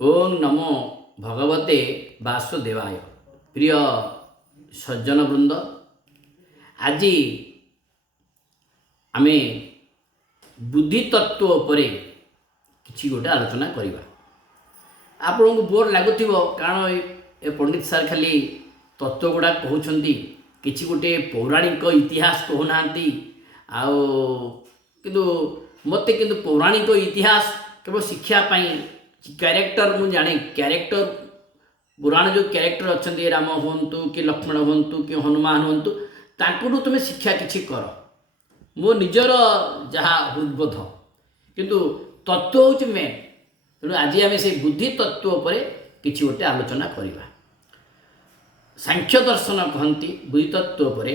ओम नमो भगवते वासुदेवाय। प्रिय सज्जन वृंद, आज आमे बुद्धि तत्व उपरे किसी गोटे आलोचना करवा। आपन को बोर लगुव कारण ए पंडित सार खाली तत्व गुड़ा कहते किसी गोटे पौराणिक इतिहास कहूना किंतु मत किंतु पौराणिक इतिहास केवल शिक्षापी क्यारेक्टर मुझे जाने क्यारेक्टर पुराण जो क्यारेक्टर अच्छा राम हूँ कि लक्ष्मण हूँ कि हनुमान हूँ तांकुठू तुम शिक्षा किसी कर मो निजर जहाँ हृदबोध किंतु तत्व हूँ मेन। तेणु आज आम से बुद्धि तत्व पर किसी गोटे आलोचना करवा। सांख्य दर्शन कहती बुद्धि तत्व पर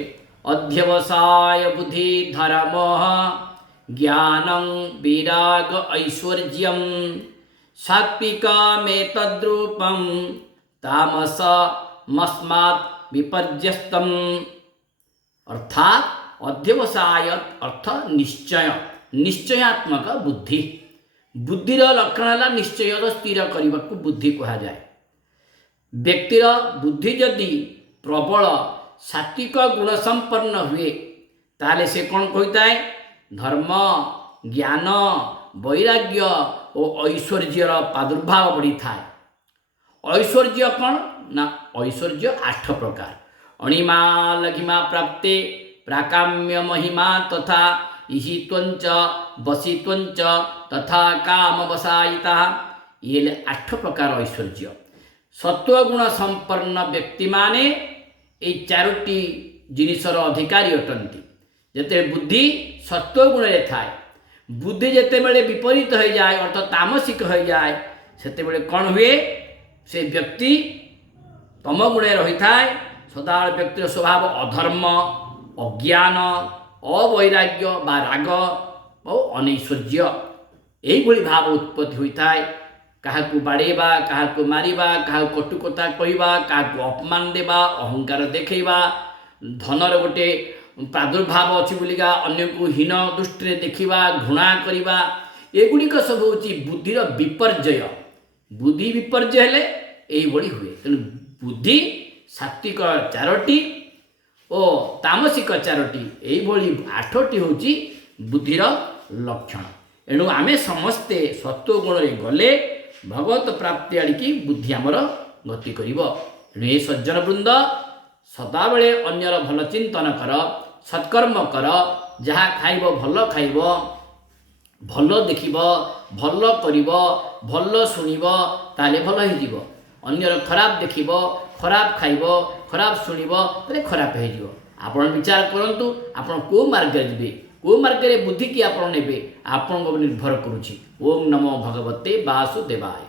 अध्यवसाय बुद्धि धर्म ज्ञानं विराग ऐश्वर्यं सात्विकमेतद्रूपं तामसमस्मात् विपर्यस्तम्। अर्थात अध्यवसाय अर्थ निश्चय, निश्चयात्मक बुद्धि। बुद्धिर लक्षण है निश्चय स्थिर करने को बुद्धि कहा जाए। व्यक्तिर बुद्धि जदि प्रबल सात्विक गुण संपन्न हुए ताले से कौन कहता है धर्म ज्ञान वैराग्य और ऐश्वर्यर प्रादुर्भाव बढ़ी थाए। ऐश्वर्य कौन ना ऐश्वर्य 8 प्रकार। अणिमा लघिमा प्राप्ते प्राकाम्य महिमा तथा ईहित्वंच वसित्वंच तथा काम वसायिता। ये 8 प्रकार ऐश्वर्य। सत्वगुण संपन्न व्यक्ति माने ये 4टी जिनिसर अधिकारी अटंती। जेते बुद्धि सत्वगुण थाए, बुद्धि जिते बड़े विपरीत हो जाए अर्थात तामसिक हो जाए सेते बड़े कौन हुए से व्यक्ति तम गुणे रही थाए। सदा व्यक्तिर स्वभाव अधर्म अज्ञान अवैराग्य बा राग और अनैश्वर्य यही भाव उत्पत्ति होता है। क्या बाड़ेबा क्या मारिबा क्या कटुकथा कहवा क्या अपमान देवा अहंकार देखा धनर गोटे प्रादुर्भाव अच्छी बोलिका अन्य को हीन दृष्टि देखा घृणा करवा एगुड़िक सब हूँ बुद्धिर विपर्जय। बुद्धि विपर्जय हेले यही हुए। तेणु बुद्धि सात्विक 4टी और तामसिक 4टी यही 8टी हूँ बुद्धिर लक्षण। एणु आमे समस्ते सत्वगुण रे गले भगवत प्राप्ति आड़िकी बुद्धि आमर गति करिवो। एणु ए सज्जन वृंद सदाबले अन्यर भल चिंतन कर, सत्कर्म कर, जहाँ खाइब भल खाइब भल देखिब भल करिब भल शुणिब ताले भल होइजिब। अन्यर खराब देखिब खराब खाइब खराब शुणिब ताले खराब होइजिब। आपण विचार करंतु आपण को मार्ग जिबे को मार्ग रे बुद्धि की आपण नेबे आपण को निर्भर करूछि। ओम नमो भगवते वासुदेवाय।